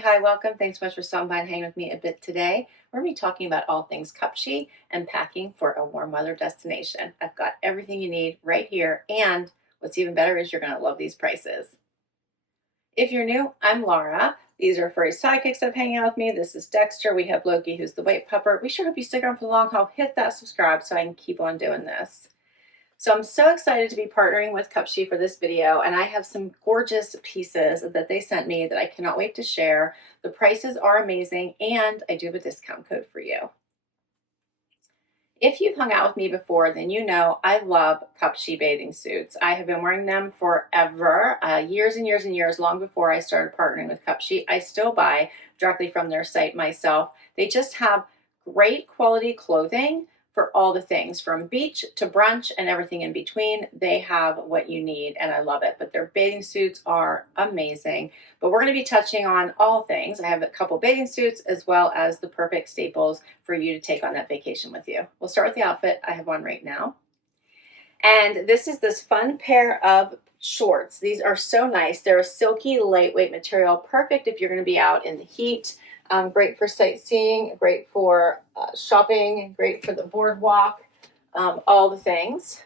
hi, welcome. Thanks so much for stopping by and hanging with me a bit today. We're going to be talking about all things Cupshi and packing for a warm weather destination. I've got everything you need right here, and what's even better is you're going to love these prices. If you're new, I'm Laura. These are furry sidekicks that have hanging out with me. This is Dexter. We have Loki, who's the white pupper. We sure hope you stick around for the long haul. Hit that subscribe so I can keep on doing this. So I'm so excited to be partnering with Cupshi for this video, and I have some gorgeous pieces that they sent me that I cannot wait to share. The prices are amazing, and I do have a discount code for you. If you've hung out with me before, then you know I love Cupshi bathing suits. I have been wearing them forever, years and years and years, long before I started partnering with Cupshi. I still buy directly from their site myself. They just have great quality clothing for all the things from beach to brunch and everything in between. They have what you need, and I love it. But their bathing suits are amazing. But we're going to be touching on all things. I have a couple bathing suits as well as the perfect staples for you to take on that vacation with you. We'll start with the outfit. I have one right now. And this is this fun pair of shorts. These are so nice. They're a silky, lightweight material, perfect if you're going to be out in the heat. Great for sightseeing, great for shopping, great for the boardwalk, all the things.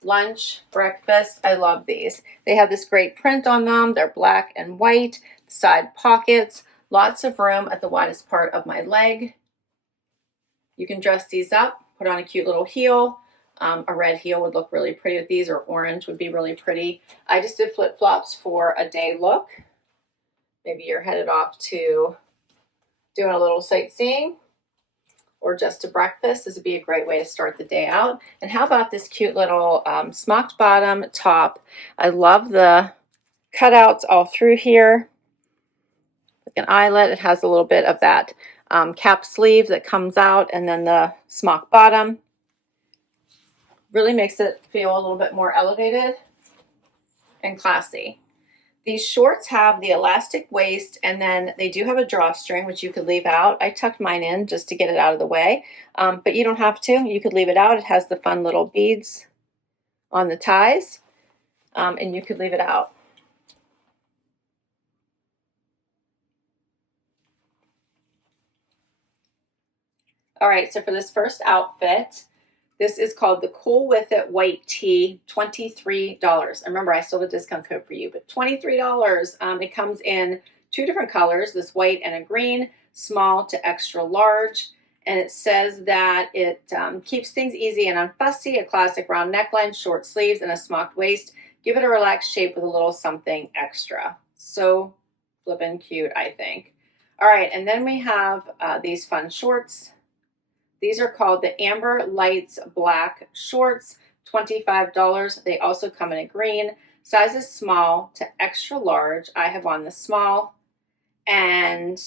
Lunch, breakfast, I love these. They have this great print on them. They're black and white, side pockets, lots of room at the widest part of my leg. You can dress these up, put on a cute little heel. A red heel would look really pretty with these, or orange would be really pretty. I just did flip-flops for a day look. Maybe you're headed off to doing a little sightseeing or just to breakfast. This would be a great way to start the day out. And how about this cute little smocked bottom top? I love the cutouts all through here. Like an eyelet, it has a little bit of that cap sleeve that comes out, and then the smock bottom. Really makes it feel a little bit more elevated and classy. These shorts have the elastic waist, and then they do have a drawstring, which you could leave out. I tucked mine in just to get it out of the way, but you don't have to. You could leave it out. It has the fun little beads on the ties, and you could leave it out. All right, so for this first outfit, this is called the Cool With It White Tee, $23. And remember, I still have a discount code for you, but $23. It comes in two different colors, this white and a green, small to extra large. And it says that it keeps things easy and unfussy, a classic round neckline, short sleeves, and a smocked waist. Give it a relaxed shape with a little something extra. So flippin' cute, I think. All right, and then we have these fun shorts. These are called the Amber Lights Black Shorts, $25. They also come in a green. Size is small to extra large. I have on the small, and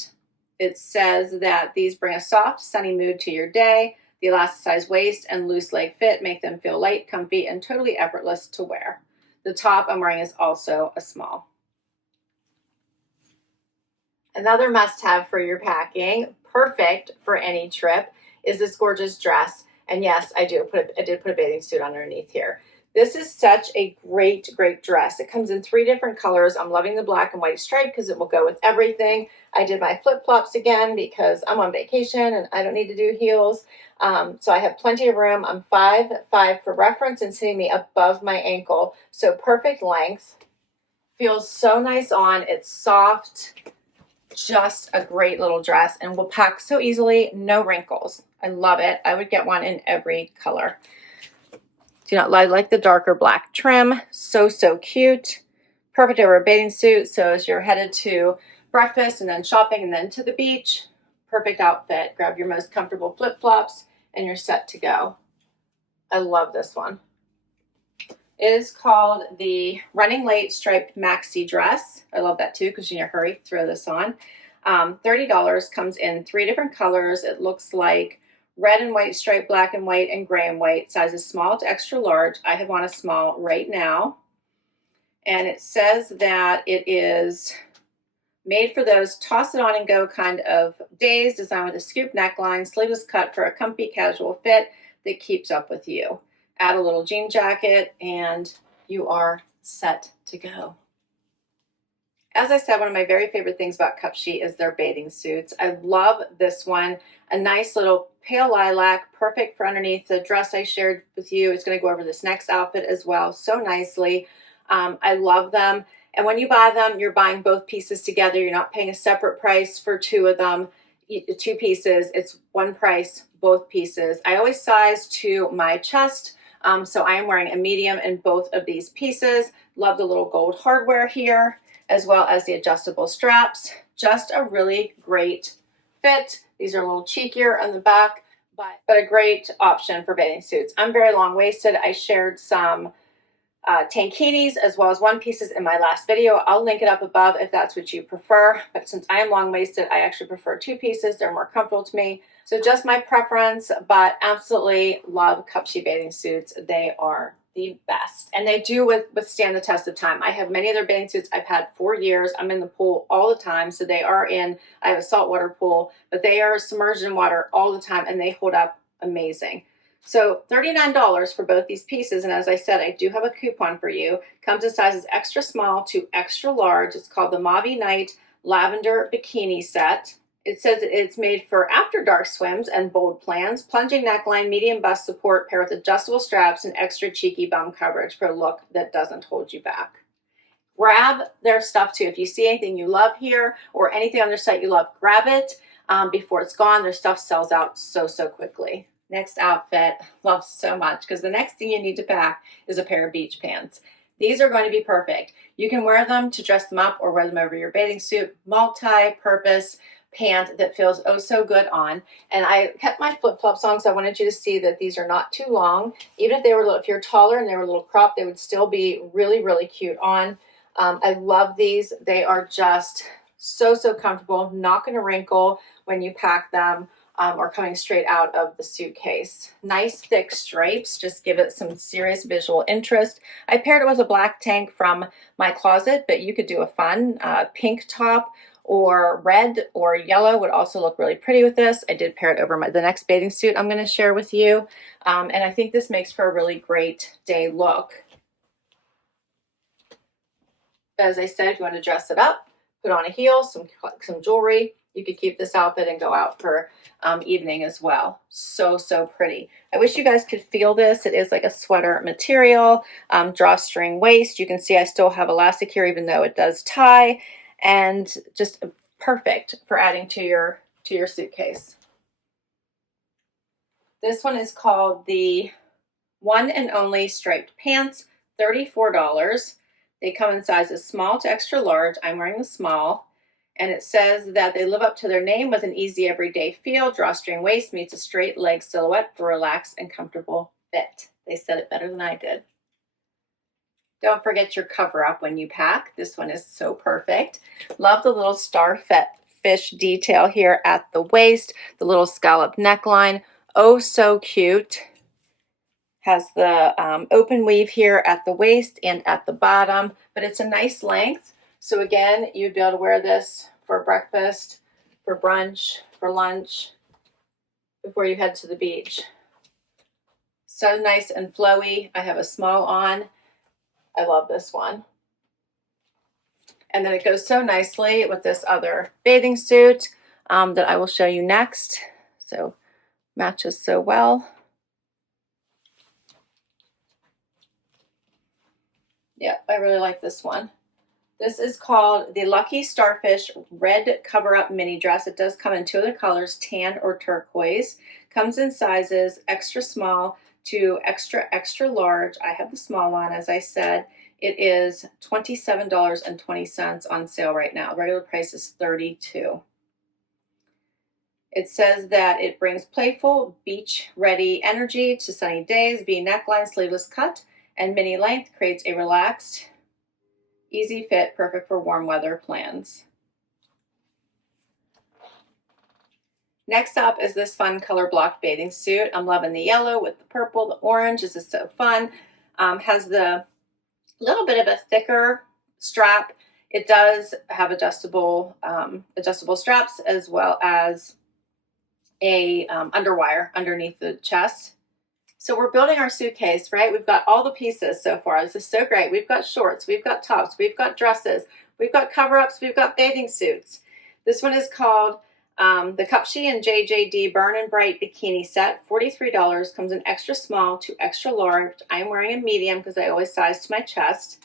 it says that these bring a soft, sunny mood to your day. The elasticized waist and loose leg fit make them feel light, comfy, and totally effortless to wear. The top I'm wearing is also a small. Another must-have for your packing, perfect for any trip, is this gorgeous dress. And yes, I did put a bathing suit underneath here. This is such a great, great dress. It comes in three different colors. I'm loving the black and white stripe because it will go with everything. I did my flip-flops again because I'm on vacation and I don't need to do heels. So I have plenty of room. I'm 5'5" for reference and sitting me above my ankle. So perfect length. Feels so nice on. It's soft. Just a great little dress and will pack so easily, no wrinkles. I love it. I would get one in every color. Do not like the darker black trim. So, so cute. Perfect over a bathing suit. So as you're headed to breakfast and then shopping and then to the beach, perfect outfit. Grab your most comfortable flip-flops and you're set to go. I love this one. It is called the Running Late Striped Maxi Dress. I love that too because you're in a hurry, throw this on. $30, comes in three different colors. It looks like red and white stripe, black and white, and gray and white. Size is small to extra large. I have on a small right now. And it says that it is made for those toss it on and go kind of days, designed with a scoop neckline, sleeveless cut for a comfy casual fit that keeps up with you. Add a little jean jacket and you are set to go. As I said, one of my very favorite things about Cupshi is their bathing suits. I love this one. A nice little pale lilac, perfect for underneath the dress I shared with you. It's going to go over this next outfit as well so nicely. I love them. And when you buy them, you're buying both pieces together. You're not paying a separate price for two of them, two pieces. It's one price, both pieces. I always size to my chest. So I am wearing a medium in both of these pieces. Love the little gold hardware here, as well as the adjustable straps. Just a really great fit. These are a little cheekier on the back, but a great option for bathing suits. I'm very long-waisted. I shared some tankinis as well as one pieces in my last video. I'll link it up above if that's what you prefer. But since I am long-waisted, I actually prefer two pieces. They're more comfortable to me. So just my preference, but absolutely love Cupshi bathing suits. They are the best. And they do withstand the test of time. I have many of their bathing suits I've had for years. I'm in the pool all the time. So they are I have a saltwater pool, but they are submerged in water all the time and they hold up amazing. So $39 for both these pieces. And as I said, I do have a coupon for you. Comes in sizes extra small to extra large. It's called the Mauvie Night Lavender Bikini Set. It says it's made for after dark swims and bold plans, plunging neckline, medium bust support, paired with adjustable straps and extra cheeky bum coverage for a look that doesn't hold you back. Grab their stuff too. If you see anything you love here or anything on their site you love, grab it before it's gone. Their stuff sells out so quickly. Next outfit, love so much, because the next thing you need to pack is a pair of beach pants. These are going to be perfect. You can wear them to dress them up or wear them over your bathing suit. Multi-purpose pant that feels oh so good on. And I kept my flip-flops on, so I wanted you to see that these are not too long. Even if they were if you're taller and they were a little cropped, they would still be really cute on. I love these. They are just so comfortable, not going to wrinkle when you pack them. Or coming straight out of the suitcase. Nice thick stripes, just give it some serious visual interest. I paired it with a black tank from my closet, but you could do a fun pink top, or red or yellow would also look really pretty with this. I did pair it over the next bathing suit I'm going to share with you. And I think this makes for a really great day look. As I said, if you want to dress it up, put on a heel, some jewelry, you could keep this outfit and go out for evening as well. So pretty. I wish you guys could feel this. It is like a sweater material, drawstring waist. You can see I still have elastic here, even though it does tie, and just perfect for adding to your suitcase. This one is called the One and Only Striped Pants, $34. They come in sizes small to extra large. I'm wearing the small. And it says that they live up to their name with an easy everyday feel. Drawstring waist meets a straight leg silhouette for a relaxed and comfortable fit. They said it better than I did. Don't forget your cover up when you pack. This one is so perfect. Love the little starfish detail here at the waist. The little scallop neckline. Oh, so cute. Has the open weave here at the waist and at the bottom. But it's a nice length. So again, you'd be able to wear this for breakfast, for brunch, for lunch, before you head to the beach. So nice and flowy. I have a small on. I love this one. And then it goes so nicely with this other bathing suit that I will show you next. So matches so well. Yeah, I really like this one. This is called the Lucky Starfish Red Cover-Up Mini Dress. It does come in two other colors, tan or turquoise. Comes in sizes extra small to extra large. I have the small one, as I said. It is $27.20 on sale right now. Regular price is $32. It says that it brings playful, beach-ready energy to sunny days. V neckline, sleeveless cut, and mini length creates a relaxed, easy fit, perfect for warm weather plans. Next up is this fun color blocked bathing suit. I'm loving the yellow with the purple, the orange. This is so fun. Has the little bit of a thicker strap. It does have adjustable straps, as well as a underwire underneath the chest. So we're building our suitcase, right? We've got all the pieces so far. This is so great. We've got shorts, we've got tops, we've got dresses, We've got cover-ups, we've got bathing suits. This one is called the Cupshi and JJD Burnin Bright Bikini Set, $43, comes in extra small to extra large. I'm wearing a medium because I always size to my chest.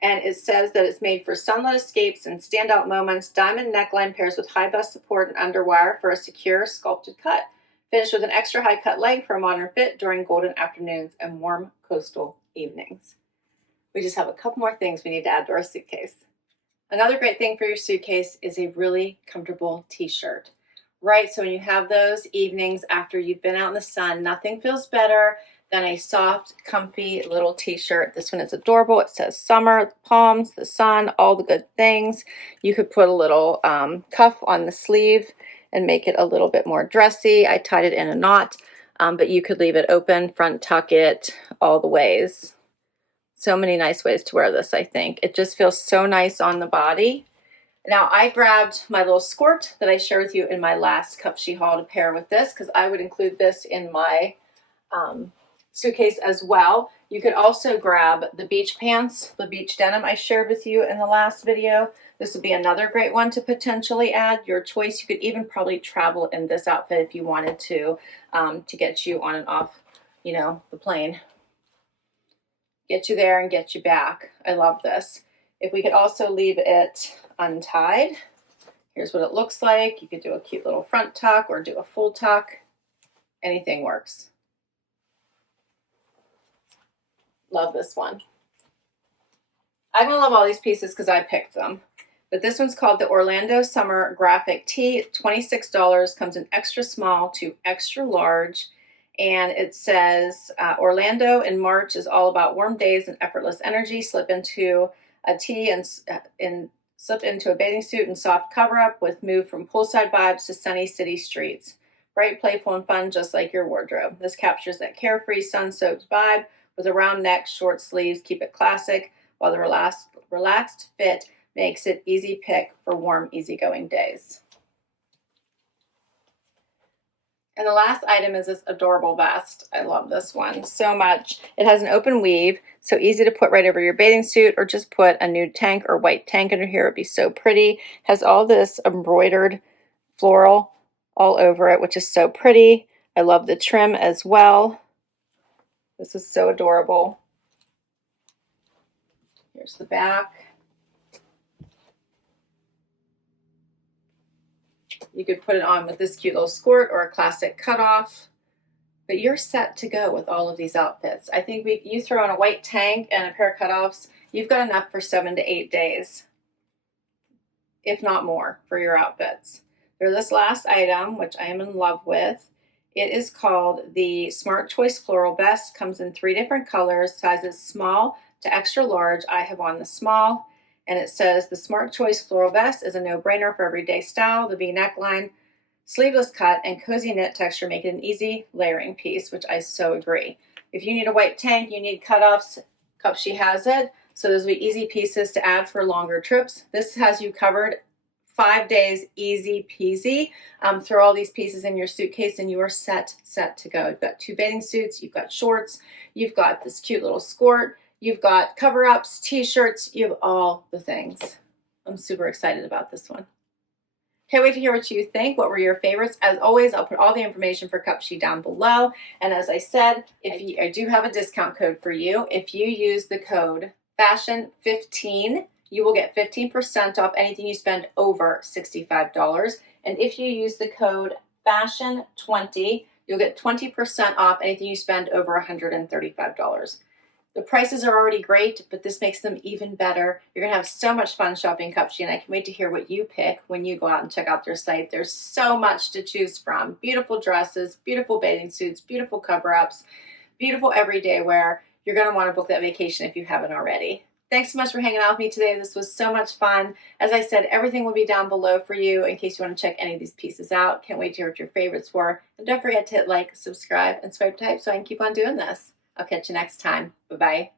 And it says that it's made for sunlit escapes and standout moments. Diamond neckline pairs with high bust support and underwire for a secure sculpted cut. Finished with an extra high cut leg for a modern fit during golden afternoons and warm coastal evenings. We just have a couple more things we need to add to our suitcase. Another great thing for your suitcase is a really comfortable t-shirt, right? So when you have those evenings after you've been out in the sun, nothing feels better than a soft, comfy little t-shirt. This one is adorable. It says summer, palms, the sun, all the good things. You could put a little cuff on the sleeve and make it a little bit more dressy. I tied it in a knot, but you could leave it open, front tuck it, all the ways. So many nice ways to wear this, I think. It just feels so nice on the body. Now, I grabbed my little skirt that I shared with you in my last Cupshi haul to pair with this because I would include this in my suitcase as well. You could also grab the beach pants, the beach denim I shared with you in the last video. This would be another great one to potentially add. Your choice. You could even probably travel in this outfit if you wanted to get you on and off, you know, the plane. Get you there and get you back. I love this. If we could also leave it untied, here's what it looks like. You could do a cute little front tuck or do a full tuck. Anything works. Love this one. I'm gonna love all these pieces because I picked them. But this one's called the Orlando Summer Graphic Tee, $26, comes in extra small to extra large. And it says, Orlando in March is all about warm days and effortless energy. Slip into a tee and slip into a bathing suit and soft cover-up with move from poolside vibes to sunny city streets. Bright, playful, and fun, just like your wardrobe. This captures that carefree, sun-soaked vibe with a round neck, short sleeves. Keep it classic, while the relaxed fit makes it easy pick for warm, easygoing days. And the last item is this adorable vest. I love this one so much. It has an open weave, so easy to put right over your bathing suit or just put a nude tank or white tank under here. It'd be so pretty. Has all this embroidered floral all over it, which is so pretty. I love the trim as well. This is so adorable. Here's the back. You could put it on with this cute little skirt or a classic cutoff, but you're set to go with all of these outfits. I think you throw on a white tank and a pair of cutoffs, you've got enough for 7 to 8 days, if not more, for your outfits. For this last item, which I am in love with, it is called the Smart Choice Floral Vest. Comes in 3 different colors, sizes small to extra large. I have on the small. And it says the Smart Choice Floral Vest is a no-brainer for everyday style. The V neckline, sleeveless cut, and cozy knit texture make it an easy layering piece, which I so agree. If you need a white tank, you need cutoffs, Cupshi has it. So those will be easy pieces to add for longer trips. This has you covered 5 days, easy peasy. Throw all these pieces in your suitcase and you are set to go. You've got 2 bathing suits, you've got shorts, you've got this cute little skirt, you've got cover-ups, t-shirts, you have all the things. I'm super excited about this one. Can't wait to hear what you think. What were your favorites? As always, I'll put all the information for Cupshi down below. And as I said, I do have a discount code for you. If you use the code FASHION15, you will get 15% off anything you spend over $65. And if you use the code FASHION20, you'll get 20% off anything you spend over $135. The prices are already great, but this makes them even better. You're going to have so much fun shopping Cupshi, and I can wait to hear what you pick when you go out and check out their site. There's so much to choose from. Beautiful dresses, beautiful bathing suits, beautiful cover-ups, beautiful everyday wear. You're going to want to book that vacation if you haven't already. Thanks so much for hanging out with me today. This was so much fun. As I said, everything will be down below for you in case you want to check any of these pieces out. Can't wait to hear what your favorites were. And don't forget to hit like, subscribe, and swipe type so I can keep on doing this. I'll catch you next time. Bye-bye.